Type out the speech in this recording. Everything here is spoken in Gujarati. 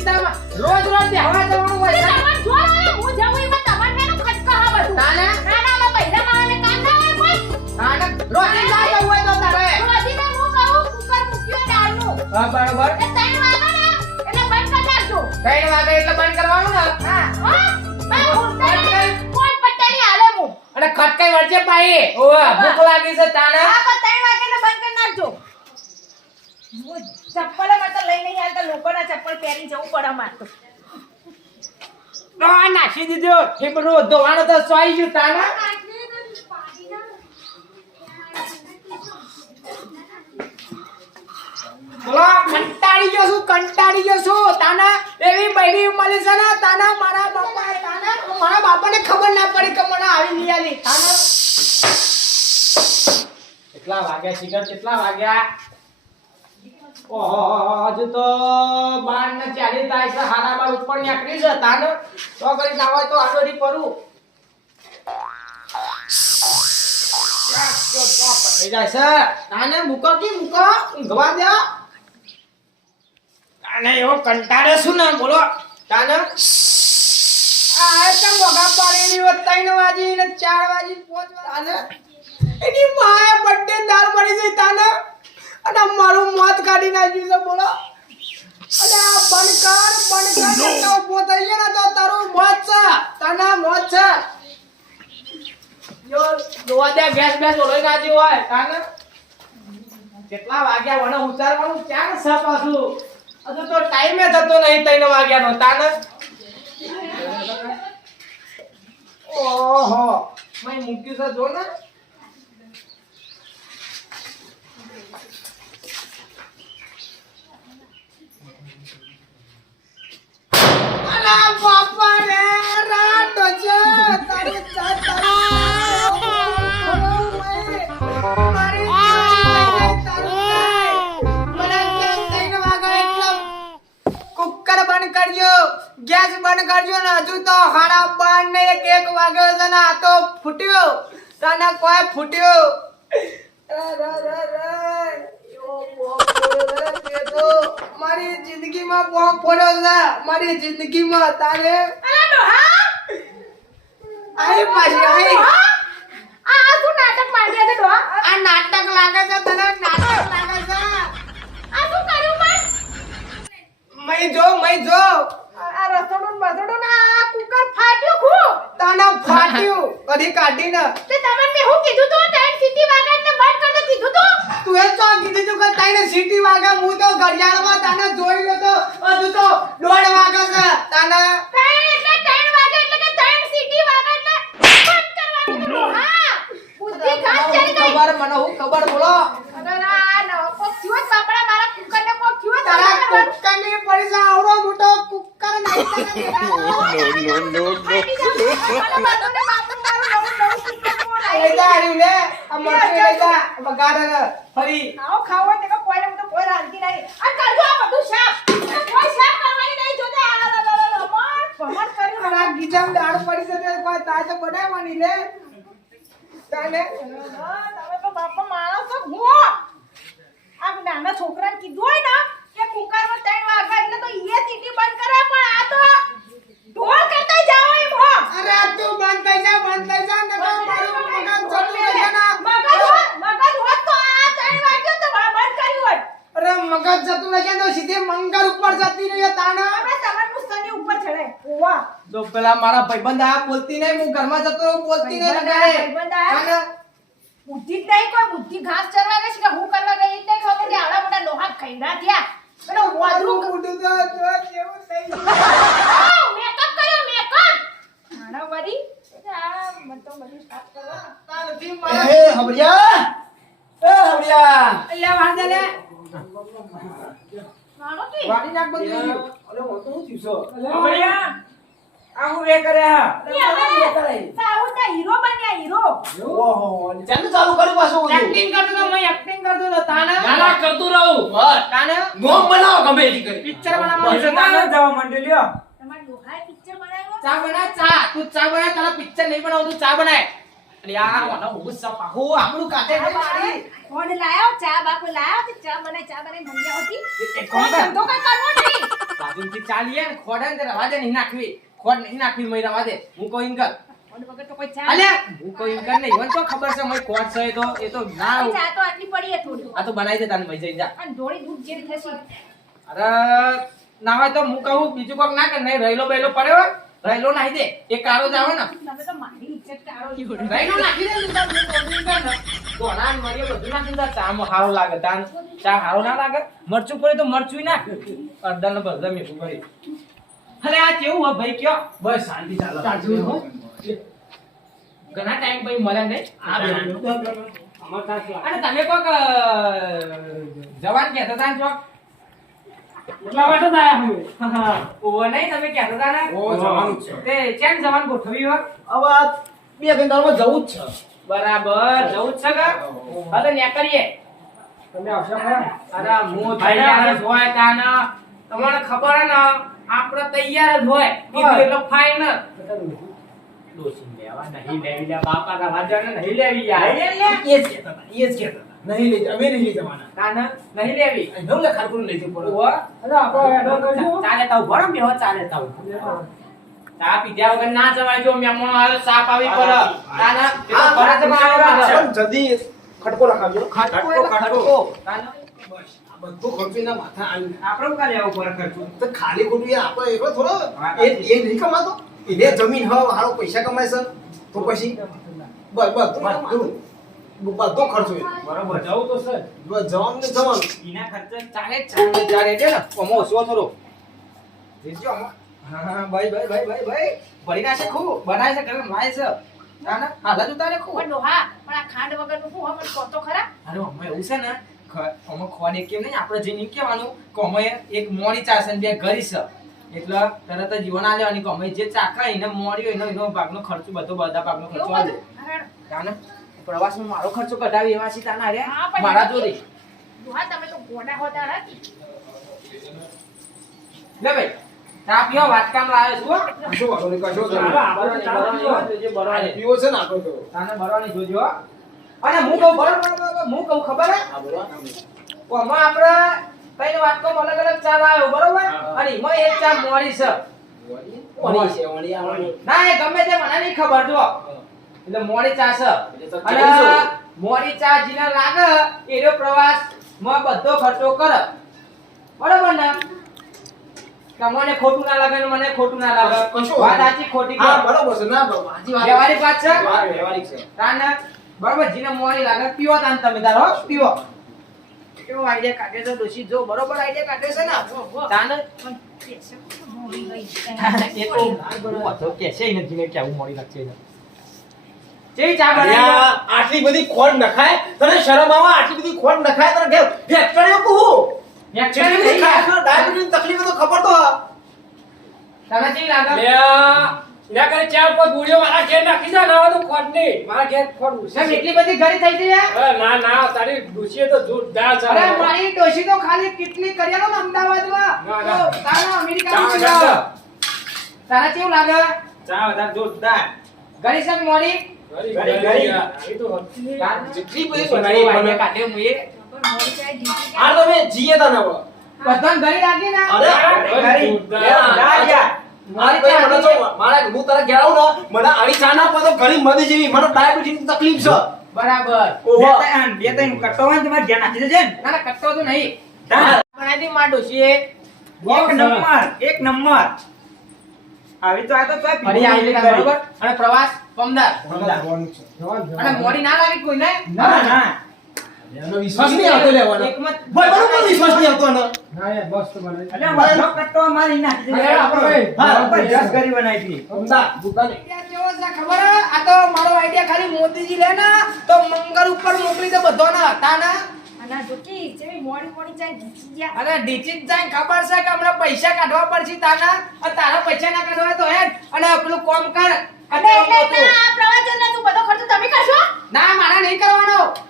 ચિંતામાં રોજ રોજ બેહવા જવાનું હોય છે જો હું જવું એમાં તમારે મેનો ખટકો હા બધું? તાને? નાના ના, પૈસા માણસને કામ ના હોય કોઈ. તાને રોજ ના જવું હોય તો તારે રોજીને હું કહું, કુકર મૂક્યું દાળનું. હા બરાબર એ ત્રણ વાગે ને, એટલે બંધ કરી નાખજો. ત્રણ વાગે એટલે બંધ કરવાનું ને હા, હા ઉઠતા ને, કોણ પટ્ટાની હાલે હું. અને ખટકાઈ વળજે પાઈ ઓવે ભૂખ લાગી છે તાને હા, પણ ત્રણ વાગે એટલે બંધ કરી નાખજો. હું ચપ્પલ અમારે તો લઈ નહીં આવતા લોકોના ચપ્પલ પહેરી જવું પડે અમારે તો. આ નાખી દીધો. ઠીકરું ધોવાનું તો સોઈ કંટાળી ગયો છું, કંટાળી ગયો છું. તાના, એવી બૈરી છે ને, તાના મારા બાપા, તાના મારા બાપાને ખબર ના પડી કે મને આવી આલી. તાના કેટલા વાગ્યા, શિખર? કેટલા વાગ્યા? હજુ તો બાર ને ચાલી થાય છે, હારા બાર ઉપર નીકળી જતા ને. તો કરી ના હોય તો આડોરી પરું મૂકો કે મૂકો? ઊંઘવા દે. આને એવો કંટાળે શું ને બોલો? તાને? આ કેમ મોગા પાડી ત્રણ વાજી ચાર વાજી પાંચ વાજી એની માયા બર્થડે દાળ પડી ગઈ તાને. અને મારું મોત કાઢી નાખ્યું છે બોલો. અને આ બનકાર બનકાર તો ઊભો થઈ ગયો ને તો તારું મોત છે તને મોત છે. જો જોવા દે ગેસ બેસ ના નાજી હોય તાને કેટલા વાગ્યા વને ઉતારવાનું ક્યાં છે પાછું? હજુ તો ટાઈમે થતો નહીં ત્રણ વાગ્યાનો તાને ઓહો મેં મૂક્યું છે જો ને. તારી બંધ કરજો, ગેસ બંધ કરજો ને હજુ તો હાડા બાર વાગ્યો છે આ તો ફૂટ્યો. તને કોઈ ફૂટ્યો રે. એવો બોમ્બ ફોડ્યો છે તે તો મારી જિંદગીમાં બોમ્બ પડ્યો છે. મારી જિંદગીમાં તારે ડોહા! આઈ પાછી આઈ. આ તું નાટક મારી છે ડોહા? આ નાટક લાગે છે તને? નાટક લાગે છે. આ તું કર્યું પણ? મય જો મય જો. આ રસોડું બસોડું ને આ કુકર ફાટ્યું ખૂબ તને ફાટ્યું. કદી કાઢીને. તે તમને મેં હું કીધું તો ટાઈમ સીટી વાગે એટલે બંધ કર દો કીધું તો? તું એ તો કીધું તું કે તાઈને સીટી વાગે હું તો ઘડિયાળમાં તને જોઈ લો તો હજુ તો દોઢ વાગા છે. તને ત્રણ એટલે ત્રણ વાગે એટલે કે ત્રણ સીટી વાગા એટલે બંધ કરવાનું હા બુદ્ધિ ખાસ ચડી ગઈ. ખબર મને હું ખબર બોલો. અરે ના ના કોક થયો બાપડા મારા કુકરને કોક થયો તારા બાપડા. કુક્કરની પડી છે આવડો મોટો ફરી આવો ખાવો તો કોઈને હું તો કોઈ રાંધતી નહીં આ કરજો આ બધું આ કોઈ સાફ કરવાની નહીં જોતા આ લા લા લા અમર ભમર અને આ ગીજામ દાળ પડી છે તે કોઈ કીધું હોય ને કે કુકરમાં ત્રણ વાગ્યા એટલે તો ઈએ સીટી બંધ કરે પણ આ તો ઢોળ કરતા જાઓ એમ હો અરે તું બંધ થઈ જા બંધ થઈ જા ને તો મારું મગજ જતું રહેશે ને. મગજ હોત મગજ હોત તો આ ત્રણ વાગ્યો તો આ બંધ કર્યું હોત અરે મગજ જતું રહેશે ને તો સીધી મંગળ ઉપર જતી રહી તાને આપણે તમારું શનિ ઉપર ચડે ઓવા જો પેલા મારા ભાઈબંધ આ બોલતી નહીં હું ઘરમાં જતો રહું બોલતી નહીં ભાઈબંધ લગાડે. બુદ્ધિ જ નહીં કોઈ બુદ્ધિ ઘાસ ચરવા ગઈ છે કે હું કરવા ગઈ એટલે ખબર કે આડા મોટા લોહા ખૈરા થયા. પેલો વાદળું તારું તો જો કેવું થઈ ગયું. મેકઅપ કર્યો મેકઅપ મારા વરી. આ મને તો બધું કરવા. મારા- એ એ અલ્યા વાંધો લે. નાખ બધું. અરે થયું હમણાં આ હું. એ કરે. હા. સાઉથ હીરો બન્યા હીરો. ઓહો ચાલુ ચાલુ કર્યું પાછું એક્ટિંગ કરતો તો મેં એક્ટિંગ કરતો તો તાને. ના કરતો રહું. રહું તાને? નોમ બનાવો ગમે એટલી કરી. Picture બનાવવાનું છે તાને. તમાર લોહાય પિક્ચર બનાવ્યો? ચા બના ચા. તું ચા બના તારા પિક્ચર નહીં બનાવું તું ચા બનાય. અરે આ મને બહુ પાહો આપણું કાતે મારી. કોણ લાયો ચા બાપુ લાયો તે ચા બનાય ચા બને મંગ્યા હતી. કોણ ધંધો કઈ કરવો નહીં. બાજુથી ચાલીએ ને ખોડે ને તે રવા દે નહીં નાખવી. ખોડ નહીં નાખવી મય રવા હું કોઈ ચા તો ના ચા હોય તો હું કહું બીજું કોક ના કે નહીં રહેલો બેલો પડ્યો રહેલો નાખી દે. એ કાળો જ આવે ને. મારી રહેલો નાખી દે બધું દે. ચામાં હારો લાગે. તાન ચા હારો ના લાગે? મરચું પડે તો મરચું નાખ. અડધા ને બધા કરી અરે આ કેવું હોય ભાઈ? કયો? બસ શાંતિ ચાલો. ચાલુ હો. ઘણા ટાઈમ પછી મળ્યા નહીં. આ. અને તમે કોક જવાન કહેતા હતા ને ચોક? બે ઘંટામાં જવું જ છે. બરાબર જવું જ છે કે? હવે ન્યા કરીએ તમે આવશો? અરે હું તમને ખબર હે ને? આપણે તૈયાર જ હોય. કીધું એટલે ફાઈનલ ડોસી લેવા નહીં લેવી લે બાપા ના વાજાને નહીં લેવી યાર એ જ કહેતા એ જ કહેતા નહીં લઈ અમે નહીં લઈ જવાના. તાના નહીં લેવી. નવ લાખ ખારકું લઈ જવું પડે. અરે આપણે એડો કરજો. ચાલે તાવ ભરો બેહો ચાલે તાવ. ચા પીધા વગર ના જવાય જો મેમણો આવે સાપ આવી પડે. આવે. જલ્દી ખટકો લખાવજો. ખટકો ખટકો બધું માથા આવીને. આપણે કાલે આવું પર ખર્ચું તો ખાલી ખોટું આપણે એકલો થોડો. એ એ નહીં કમાતો? એને જમીન હવે હારો પૈસા કમાય છે? તો પછી? બસ બસ બધું. બધો ખર્ચો એ. જવું તો સર જવાનું ને જવાનું. એના ખર્ચે ચાલે ચાલે ચાલે છે ને ઓમો ઓછો થોડો? દેજો ઓમો હા હા ભાઈ ભાઈ ભાઈ ભાઈ ભાઈ. ભરી નાખે ખૂબ. બનાય છે કરે માય છે. ના ના હાલા જ ઉતારે ખૂબ. પણ ડોહા પણ આ ખાંડ વગરનું શું હોય? મને ખરા. અરે અમે એવું છે ને? અમે ખોડે કેમ નહીં આપણે જઈને કહેવાનું કે અમે એક મોડી ચાસે બે ઘરી છે. એટલે તરત જ જીવન આ લેવાની કે અમે જે ચાખા એને મોડી હોય એનો એનો ભાગનો ખર્ચો બધો બધા ભાગનો ખર્ચો આલે. તાને? પ્રવાસમાં મારો ખર્ચો કઢાવી એવા છે તાના રે. મારા જોડે. ડોહા તમે તો ગોડા હોતા લે ભાઈ ચા પીઓ વાટકામાં લાવ્યો છું કશો જોજે બરવાની. પીવો છે ને આપણે તો. તાને બરવાની જોજો હો. અને હું કહું બરોબર હું કહું ખબર આમાં આપણે ત્રણ વાટકામાં અલગ અલગ ચા આવ્યો બરોબર? અને એમાં એક ચા મોડી છે. ના એ ગમે તે મને નહીં ખબર જો એટલે મોડી ચા છે. અને મોડી ચા જીને લાગે એનો પ્રવાસમાં બધો ખર્ચો કરે. બરોબર ને? તમને ખોટું ના લાગે મને ખોટું ના લાગે. વાત સાચી ખોટી હા બરોબર છે ના બરોબર. વાત વ્યવહારિક વાત છે? વ્યવહારિક છે. બરોબર જીને મોની લાગે પીવો તાન તમે તારો પીવો. કેવો આઈડિયા કાઢે છે દોશી જો બરોબર આઈડિયા કાઢે છે ને? તાન. એ તો કે છે એને જીને કેવું મોડી લાગશે એને આટલી બધી ખોટ નખાય તને શરમ આવે આટલી બધી ખોટ નખાય તને ફેક્ટરીઓ કહું. ડાયાબિટીસ તકલીફ તો ખબર તો. તને કેવી લાગે? લે કરે ચાર પાંચ ગુડીઓ મારા ઘેર નાખી જા ના તો ખોટ નહીં મારા ઘેર ખોટ ઉછે એટલી બધી ઘરી થઈ ગઈ અરે ના ના તારી ડોશી તો જોરદાર છે અરે મારી ડોશી તો ખાલી કેટલી કર્યા ને અમદાવાદમાં ના, ના. તારા અમેરિકામાં છે. તારા કેવું લાગે ચા વધારે જોરદાર ઘરી છે મોડી ઘરી, ઘરી. ઘરી. તો જેટલી બધી બનાવી મને. કાઢ્યો મુએ. આ તો મેં જીએ તા હવે. બધાને ઘરી રાખી ના અરે, ઘરી. યાર, યાર. મારી પાસે મને જો, મારા હું તારા ઘેર આવું ને મને આડી ચા ના આપો ઘણી મદી જેવી મને ડાયાબિટીસ તકલીફ છે. બરાબર. ઓહો. બે ત્રણ કટ્ટો હોય તમારે ધ્યાન નાખી દેજે ના. ના કટતો તો નહીં. બનાવી દી માર એક નંબર એક નંબર. આવી તો આ તો ફરી આવી બરોબર? અને પ્રવાસ પમદાર. અમદાવાદ. અને મોડી ના લાગી કોઈ ને? ના ના. એનો વિશ્વાસ નહીં આવતો લેવાનો. એકમત ભાઈ વિશ્વાસ નહીં આવતો આનો. એટલે બધો કટ્ટો મારી નાખી દેજે. આપણે- હા, જબરજસ્ત ઘરી બનાવી હતી. અમદાવાદ, દુકાને. કેવો છે ખબર આ તો મારો આઈડિયા ખાલી મોદીજી લે ને તો મંગળ ઉપર મોકલી દે અને જોકી મોડી મોડી ગયા. જાય ખબર છે કે હમણાં પૈસા કાઢવા પડશે તાના? તારા પૈસા ના કાઢવા તો હેડ. અને પેલું કોમ કર. અને એટલે એટલે આ પ્રવચનનો તું બધો ખર્ચો તમે કરશો? ના મારા નહીં કરવાનો.